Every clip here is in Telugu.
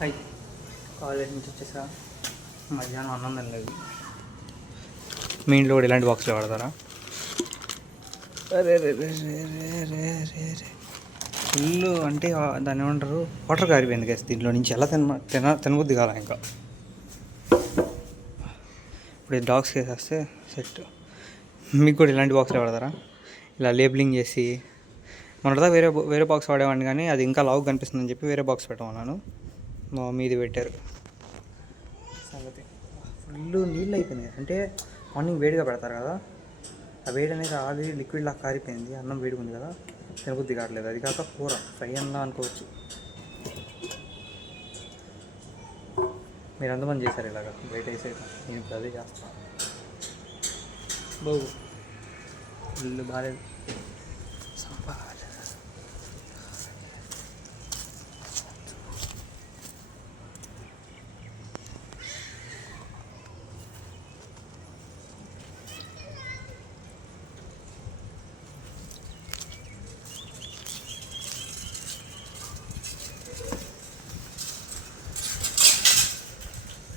హై, కాలేజ్ నుంచి వచ్చేసా. మధ్యాహ్నం అన్నం తినలేదు. మీ ఇంట్లో కూడా ఇలాంటి బాక్స్లో వాడతారా? అరే రే రే రే రే రే రే రే ఫుల్ అంటే దాన్ని ఏమంటారు, వాటర్ కారిపోయింది కదా దీంట్లో నుంచి. ఎలా తినబుద్ది కాదా ఇంకా. ఇప్పుడు డాగ్స్ వేసేస్తే సెట్. మీకు కూడా ఇలాంటి బాక్స్లో వాడతారా? ఇలా లేబులింగ్ చేసి. మొన్నటిదా వేరే వేరే బాక్స్ వాడేవాడిని, కానీ అది ఇంకా లావు కనిపిస్తుందని చెప్పి వేరే బాక్స్ పెట్టమన్నాను. మా మీది పెట్టారు. సంగతి ఫుల్ నీళ్ళు అయిపోయినాయి. అంటే మార్నింగ్ వేడిగా పెడతారు కదా, ఆ వేడి అనేది ఆల్రెడీ లిక్విడ్ లాగా కారిపోయింది. అన్నం వేడిగా ఉంది కదా, తినబుద్ధి కావట్లేదు. అది కాక కూర ఫ్రై అన్నా అనుకోవచ్చు. మీరు ఎంతమంది చేశారు ఇలాగా బయట వేసేయడం? నేను ఇప్పుడు అదే చేస్తాను. బాగు ఫుల్ బాగాలేదు.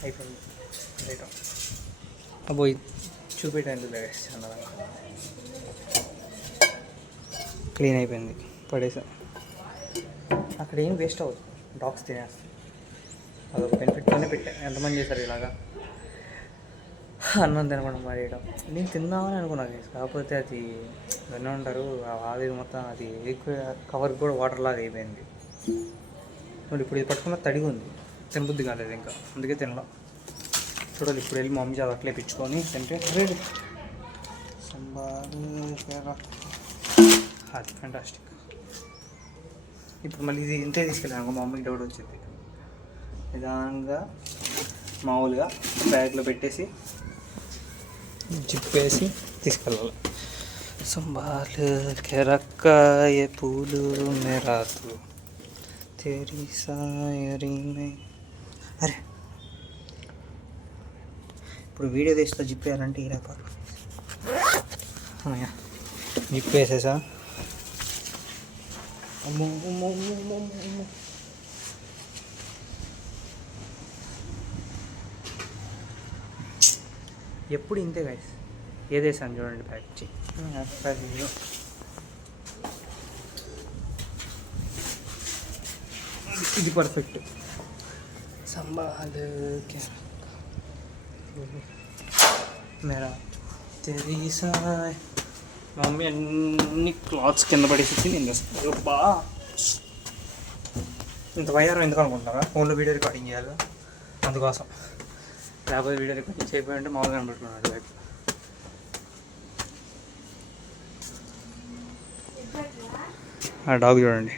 అయిపోయింది రైట్. అబ్బోయి చూపెట్టండి చాలా క్లీన్ అయిపోయింది. పడేసా. అక్కడ ఏం వేస్ట్ అవ్వదు, డాగ్స్ తినేస్తాయి. అదొక బెనిఫిట్తోనే పెట్టా. ఎంతమంది చేశారు ఇలాగా అన్నం తినకుండా మారేయడం? నేను తిందామని అనుకున్నాను, కాకపోతే అది విన్నా ఉంటారు ఆవిరి మొత్తం అది ఎక్కువ కవర్ కూడా వాటర్ లాగా అయిపోయింది. ఇప్పుడు ఇది పట్టుకున్న తడిగా ఉంది, తినబుద్ధి కాలేదు ఇంకా, అందుకే తినలా. చూడాలి ఇప్పుడు వెళ్ళి మమ్మీ అది అట్లే పిచ్చుకొని తింటే అది ఫ్యాంటాస్టిక్. ఇప్పుడు మళ్ళీ ఇది ఇంతే తీసుకెళ్ళాను. మా మమ్మీకి డౌట్ వచ్చింది. నిదానంగా మామూలుగా బ్యాగ్లో పెట్టేసి జిప్ వేసి తీసుకెళ్ళాలి. సంబాలు కెరక్కాయ పూలు మెరాతు తెరీ సాయరీ మే. అరే ఇప్పుడు వీడియో తీస్తా. జిప్ వేయాలంటే ఈ రేపారు జిప్ వేసేసా. అమ్మో అమ్మో అమ్మో అమ్మో. ఎప్పుడు ఇంతే గైస్, ఏదేసాను చూడండి ప్యాచ్. ఇది పర్ఫెక్ట్. సంబాలు మేరా తెరీసా. మా మమ్మీ అన్ని క్లాత్స్ కింద పడేసి నేను బా ఇంత వయ్యారం ఎందుకు అనుకుంటారా? ఫోన్లో వీడియో రికార్డింగ్ చేయాలి అందుకోసం. లేకపోతే వీడియో రికార్డింగ్ చేయకపోయింటే మామూలుగా కనబడుతున్నాడు వైపు. ఆ డాగ్ చూడండి,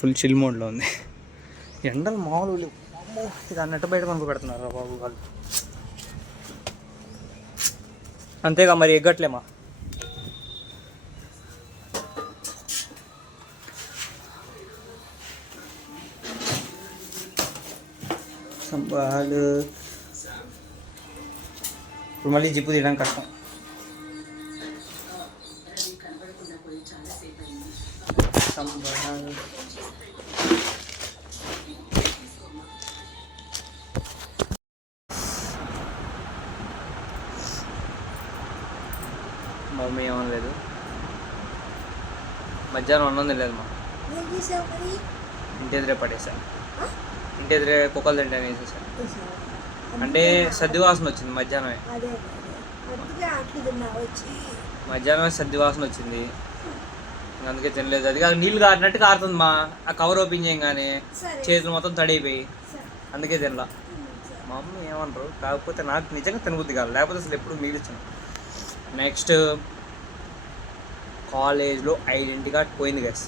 ఫుల్ చిల్ మోడ్లో ఉంది. ఎండలు మామూలు లేవు. అమ్మో, ఇది అన్నట్టు బయట మనకు పెడుతున్నారు బాబు వాళ్ళు. అంతేగా మరి ఎగ్గట్లేమా. సంబాలు ఇప్పుడు మళ్ళీ జిప్పు తీయడం కష్టం. సంబాలు మమ్మీ ఏమనలేదు. మధ్యాహ్నం అన్నం తినలేదు మా. ఇంటి ఎదురే పడేసాను. ఇంటి ఎదురే కుక్కలు తింటాను వేసేసాను. అంటే సద్ది వాసన వచ్చింది మధ్యాహ్నమే. మధ్యాహ్నమే సద్ది వాసన వచ్చింది, అందుకే తినలేదు. అది కాదు నీళ్ళు కారినట్టు కారుతుంది మా. ఆ కవర్ ఓపెన్ చేయగానే చేతులు మొత్తం తడైపోయి, అందుకే తినలా. మా మమ్మీ ఏమనరు, కాకపోతే నాకు నిజంగా తినబుద్ధి కాదు, లేకపోతే అసలు ఎప్పుడు మిగిలిచ్చాను. నెక్స్ట్ కాలేజ్లో ఐడెంటిటీ కార్డ్ పోయింది గైస్.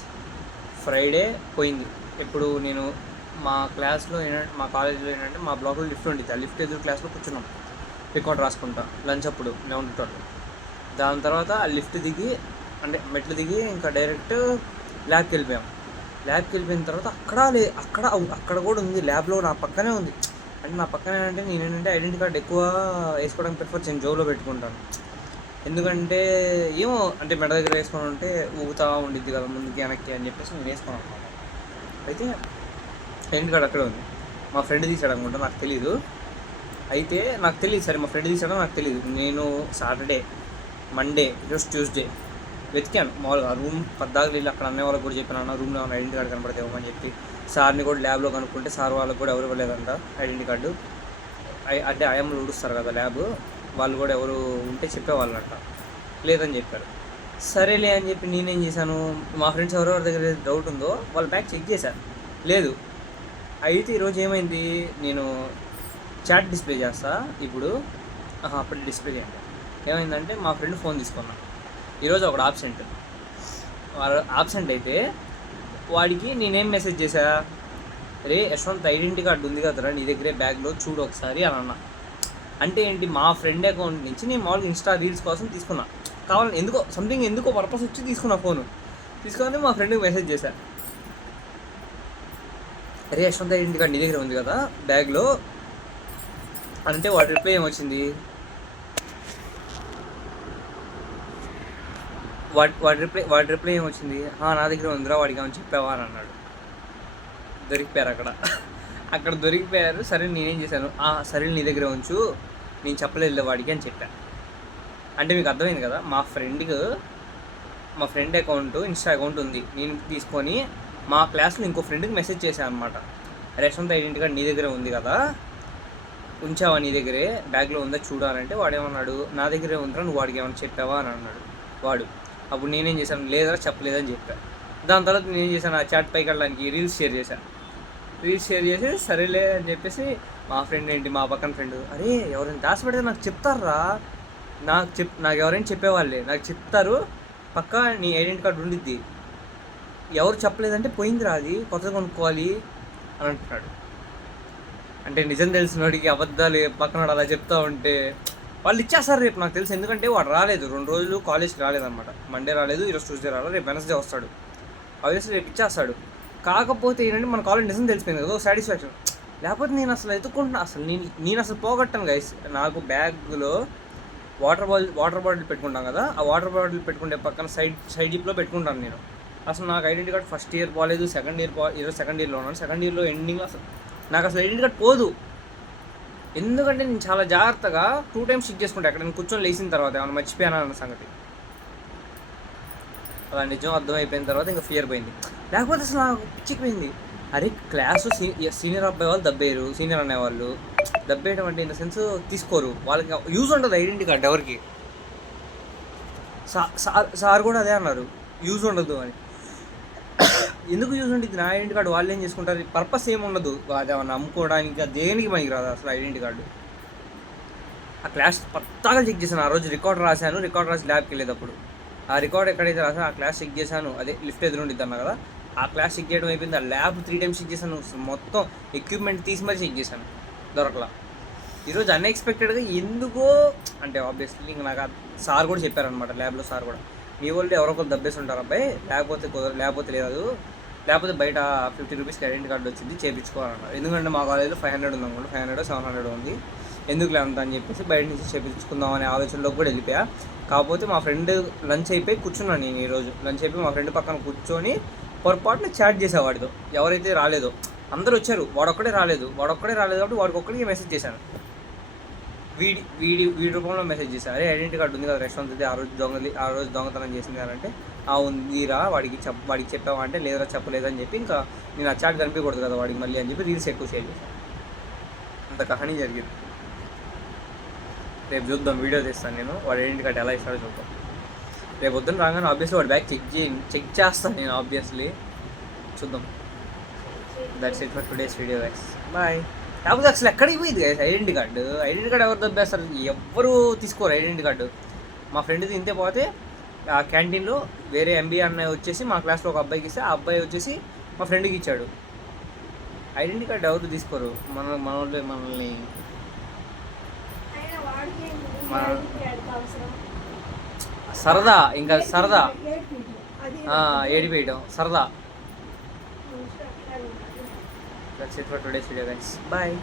ఫ్రైడే పోయింది. ఇప్పుడు నేను మా క్లాస్లో ఏంటంటే, మా కాలేజ్లో ఏంటంటే మా బ్లాక్లో లిఫ్ట్ ఉంటుంది. ఆ లిఫ్ట్ ఎదురు క్లాస్లో కూర్చున్నాం రికార్డ్ రాసుకుంటా లంచ్ అప్పుడు 11 దాని తర్వాత ఆ లిఫ్ట్ దిగి అంటే మెట్లు దిగి ఇంకా డైరెక్ట్ ల్యాబ్కి వెళ్ళిపోయాం. ల్యాబ్కి వెళ్ళిపోయిన తర్వాత అక్కడ కూడా ఉంది, ల్యాబ్లో నా పక్కనే ఉంది. అంటే నా పక్కనే అంటే నేనేంటంటే ఐడెంటిటీ కార్డ్ ఎక్కువ వేసుకోవడానికి ప్రిఫర్ చేయను, జోబులో పెట్టుకుంటాను. ఎందుకంటే ఏమో అంటే మెడ దగ్గర వేసుకొని ఉంటే ఊగుతూ ఉండిద్ది కదా ముందుకి వెనక్కి అని చెప్పేసి నేను వేసుకున్నాను. అయితే ఐడెంటిటీ కార్డ్ అక్కడే ఉంది. మా ఫ్రెండ్ తీసాడు అనుకుంటా, నాకు తెలీదు. అయితే నాకు తెలియదు సరే, మా ఫ్రెండ్ తీసాడో నాకు తెలియదు. నేను సాటర్డే, మండే, ఈరోజు ట్యూస్డే వెతికాను మామూలుగా రూమ్ పద్దాకు వెళ్ళి అక్కడ అన్న వాళ్ళకి కూడా చెప్పాను, అన్న రూమ్లో ఉన్న ఐడెంటిటీ కార్డు కనపడితే ఇవ్వమని చెప్పి. సార్ని కూడా ల్యాబ్లో కనుక్కుంటే సార్ వాళ్ళకి కూడా ఎవరు ఇవ్వలేదంట ఐడెంటిటీ కార్డు. అంటే ఐఎంలు ఊడుస్తారు కదా ల్యాబ్, వాళ్ళు కూడా ఎవరు ఉంటే చెప్పేవాళ్ళంట, లేదని చెప్పారు. సరేలే అని చెప్పి నేనేం చేశాను, మా ఫ్రెండ్స్ ఎవరెవరి దగ్గర డౌట్ ఉందో వాళ్ళ బ్యాగ్ చెక్ చేశాను, లేదు. అయితే ఈరోజు ఏమైంది, నేను చాట్ డిస్ప్లే చేస్తా ఇప్పుడు, అప్పుడు డిస్ప్లే చేయండి. ఏమైందంటే మా ఫ్రెండ్ ఫోన్ తీసుకున్నాను ఈరోజు, ఒకడు ఆబ్సెంట్ అయితే వాడికి నేనేం మెసేజ్ చేశా, రే యశ్వంత్ ఐడెంటిటీ కార్డు ఉంది కదరా నీ దగ్గరే బ్యాగ్లో చూడు ఒకసారి అని అన్నా. అంటే ఏంటి, మా ఫ్రెండ్ అకౌంట్ నుంచి నేను మామూలుగా ఇన్స్టా రీల్స్ కోసం తీసుకున్నా, కావాలని ఎందుకో పర్పస్ వచ్చి తీసుకున్నా. ఫోను తీసుకొని మా ఫ్రెండ్కి మెసేజ్ చేశా, రే యశ్వంత్ ఐడెంటిటీ కార్డు నీ దగ్గర ఉంది కదా బ్యాగ్లో అంటే వాడి రిప్లై ఏమొచ్చింది, వాడి రిప్లై ఏమొచ్చింది, నా దగ్గర ఉందిరా వాడికి ఏమని చెప్పావా అని అన్నాడు. దొరికిపోయారు అక్కడ దొరికిపోయారు. సరే నేనేం చేశాను, సరే నీ దగ్గర ఉంచు నేను చెప్పలేదు వాడికి అని చెప్పాను. అంటే మీకు అర్థమైంది కదా, మా ఫ్రెండ్ అకౌంట్ ఇన్స్టా అకౌంట్ ఉంది, నేను తీసుకొని మా క్లాస్లో ఇంకో ఫ్రెండ్కి మెసేజ్ చేశాను అనమాట, యశ్వంత్ ఐడెంటిటీ కార్డ్ నీ దగ్గర ఉంది కదా ఉంచావా నీ దగ్గరే బ్యాగ్లో ఉందా చూడాలంటే వాడు ఏమన్నాడు, నా దగ్గరే ఉందిరా నువ్వు వాడికి ఏమైనా చెప్పావా అని అన్నాడు వాడు. అప్పుడు నేనేం చేశాను, లేదరా చెప్పలేదని చెప్పాను. దాని తర్వాత నేనేం చేశాను, ఆ చాట్ పైకి వెళ్ళడానికి రీల్స్ షేర్ చేసి సరేలే అని చెప్పేసి మా ఫ్రెండ్ ఏంటి మా పక్కన ఫ్రెండ్, అరే ఎవరైనా దాచిపెడితే నాకు చెప్తారా, నాకు ఎవరైనా చెప్పేవాళ్ళే నాకు చెప్తారు, పక్కా నీ ఐడెంటిటీ కార్డు ఉండిద్ది, ఎవరు చెప్పలేదంటే పోయిందిరా అది కొత్తగా కొనుక్కోవాలి అని అంటున్నాడు. అంటే నిజం తెలిసిన వాడికి అబద్ధాలు పక్కన అలా చెప్తా ఉంటే వాళ్ళు ఇచ్చేస్తారు రేపు నాకు తెలుసు. ఎందుకంటే వాడు రాలేదు, 2 రోజులు కాలేజ్కి రాలేదన్నమాట. మండే రాలేదు, ఈరోజు ట్యూస్డే రాలేదు, రేపు వెనస్డే వస్తాడు, ఆబ్వియస్లీ రేపు ఇచ్చేస్తాడు. కాకపోతే ఏంటంటే మన కాలేజ్ నిజం తెలిసిపోయింది కదా, సాటిస్ఫాక్షన్. లేకపోతే నేను అసలు ఎత్తుకుంటున్నా, నేను అసలు పోగొట్టాను గైస్. నాకు బ్యాగ్లో వాటర్ బాటిల్ పెట్టుకుంటాను కదా, ఆ వాటర్ బాటిల్ పెట్టుకుంటే పక్కన సైడ్ జిప్లో పెట్టుకుంటాను నేను. అసలు నాకు ఐడెంటిటీ కార్డ్ ఫస్ట్ ఇయర్ పోలేదు, ఈరోజు సెకండ్ ఇయర్లో ఉన్నాను. సెకండ్ ఇయర్లో ఎండింగ్లో నాకు అసలు ఐడెంటిటీ కార్డ్ పోదు. ఎందుకంటే నేను చాలా జాగ్రత్తగా 2 times చెక్ చేసుకుంటా అక్కడ నేను కూర్చొని లేచిన తర్వాత ఏమైనా మర్చిపోయానా అన్న సంగతి. అలా నిజం అర్థమైపోయిన తర్వాత ఇంకా ఫియర్ పోయింది. లేకపోతే అసలు నాకు పిచ్చిపోయింది, అరే క్లాసు సీనియర్ అబ్బాయి వాళ్ళు దబ్బేయరు, సీనియర్ అనేవాళ్ళు దబ్బేయడం అంటే ఇన్ ద సెన్స్ తీసుకోరు, వాళ్ళకి యూజ్ ఉండదు ఐడెంటిటీ కార్డ్ ఎవరికి. సార్ కూడా అదే అన్నారు, యూజ్ ఉండదు అని. ఎందుకు యూజ్ ఉంటుంది, నా ఐడెంటిటీ కార్డు వాళ్ళు ఏం చేసుకుంటారు, పర్పస్ ఏమి ఉండదు, అదేమన్నా అమ్ముకోవడానికి దేనికి పనికి రాదు అసలు ఐడెంటిటీ కార్డు. ఆ క్లాస్ పత్తాగా చెక్ చేశాను, ఆ రోజు రికార్డ్ రాసి ల్యాబ్కి వెళ్ళేటప్పుడు ఆ రికార్డ్ ఎక్కడైతే రాసాను ఆ క్లాస్ చెక్ చేశాను, అదే లిఫ్ట్ ఎదురుండిద్ది అన్నా కదా, ఆ క్లాస్ చెక్ చేయడం అయిపోయింది. ఆ ల్యాబ్ 3 times చెక్ చేశాను, మొత్తం ఎక్విప్మెంట్ తీసి మరీ చెక్ చేశాను, దొరకలా. ఈరోజు అన్ఎక్స్పెక్టెడ్గా ఎందుకో, అంటే ఆబ్వియస్లీ ఇంకా నాకు సార్ కూడా చెప్పారనమాట, ల్యాబ్లో సార్ కూడా, మీ వాళ్ళు ఎవరో ఒకరు దబ్బేసి ఉంటారు అబ్బాయి, లేకపోతే లేదు, లేకపోతే బయట 50 రూపీస్కి ఐడెంటిటీ కార్డు వచ్చింది చేయించుకోవాలన్నారు. ఎందుకంటే మా కాలేజీలో 500 ఉంది అనుకోండి, 500 700 ఉంది, ఎందుకు లేదంత అని చెప్పేసి బయట నుంచి చేయించుకుందాం అనే ఆలోచనలోకి కూడా వెళ్ళిపోయా. కాకపోతే మా ఫ్రెండ్ లంచ్ అయిపోయి కూర్చున్నాను, నేను ఈరోజు లంచ్ అయిపోయి మా ఫ్రెండ్ పక్కన కూర్చొని పొరపాటున చాట్ చేసేవాడితో, ఎవరైతే రాలేదో అందరూ వచ్చారు, వాడొక్కడే రాలేదు కాబట్టి వాడికి ఒక్కడికి మెసేజ్ చేశాను, వీడి రూపంలో మెసేజ్ చేశాను, అరే ఐడెంటిటీ కార్డు ఉంది కదా యశ్వంత్, ఆ రోజు దొంగతనం చేసింది అంటే ఉందిరా వాడికి చెప్పావా అంటే లేదురా చెప్పలేదని చెప్పి, ఇంకా నేను ఆ చాట్ కనిపించకూడదు కదా వాడికి మళ్ళీ అని చెప్పి రీల్స్ ఎక్కువ షేర్ చేశాను. అంత కహానీ జరిగింది. రేపు చూద్దాం, వీడియో తీస్తాను నేను, వాడు ఐడెంటిటీ కార్డు ఎలా ఇస్తాడో చూద్దాం. రేపు వద్దని రాగానే ఆబ్వియస్లీ వాడి బ్యాగ్ చెక్ చేస్తాను నేను, ఆబ్వియస్లీ చూద్దాం. That's it for today's video guys, bye. లేకపోతే అసలు ఎక్కడికి పోయింది గైస్ ఐడెంటిటీ కార్డు ఎవరు దబ్బేస్తారు, ఎవరు తీసుకోరు ఐడెంటిటీ కార్డు. మా ఫ్రెండ్ తింటే పోతే ఆ క్యాంటీన్లో వేరే ఎంబీఏ అన్నయ్య వచ్చేసి మా క్లాస్లో ఒక అబ్బాయికి ఇస్తే, ఆ అబ్బాయి వచ్చేసి మా ఫ్రెండ్కి ఇచ్చాడు. ఐడెంటిటీ కార్డు ఎవరు తీసుకోరు, మనల్ని సరదా, ఇంకా సరదా ఏడిపోయడం సరదా. That's it for today's video guys, bye.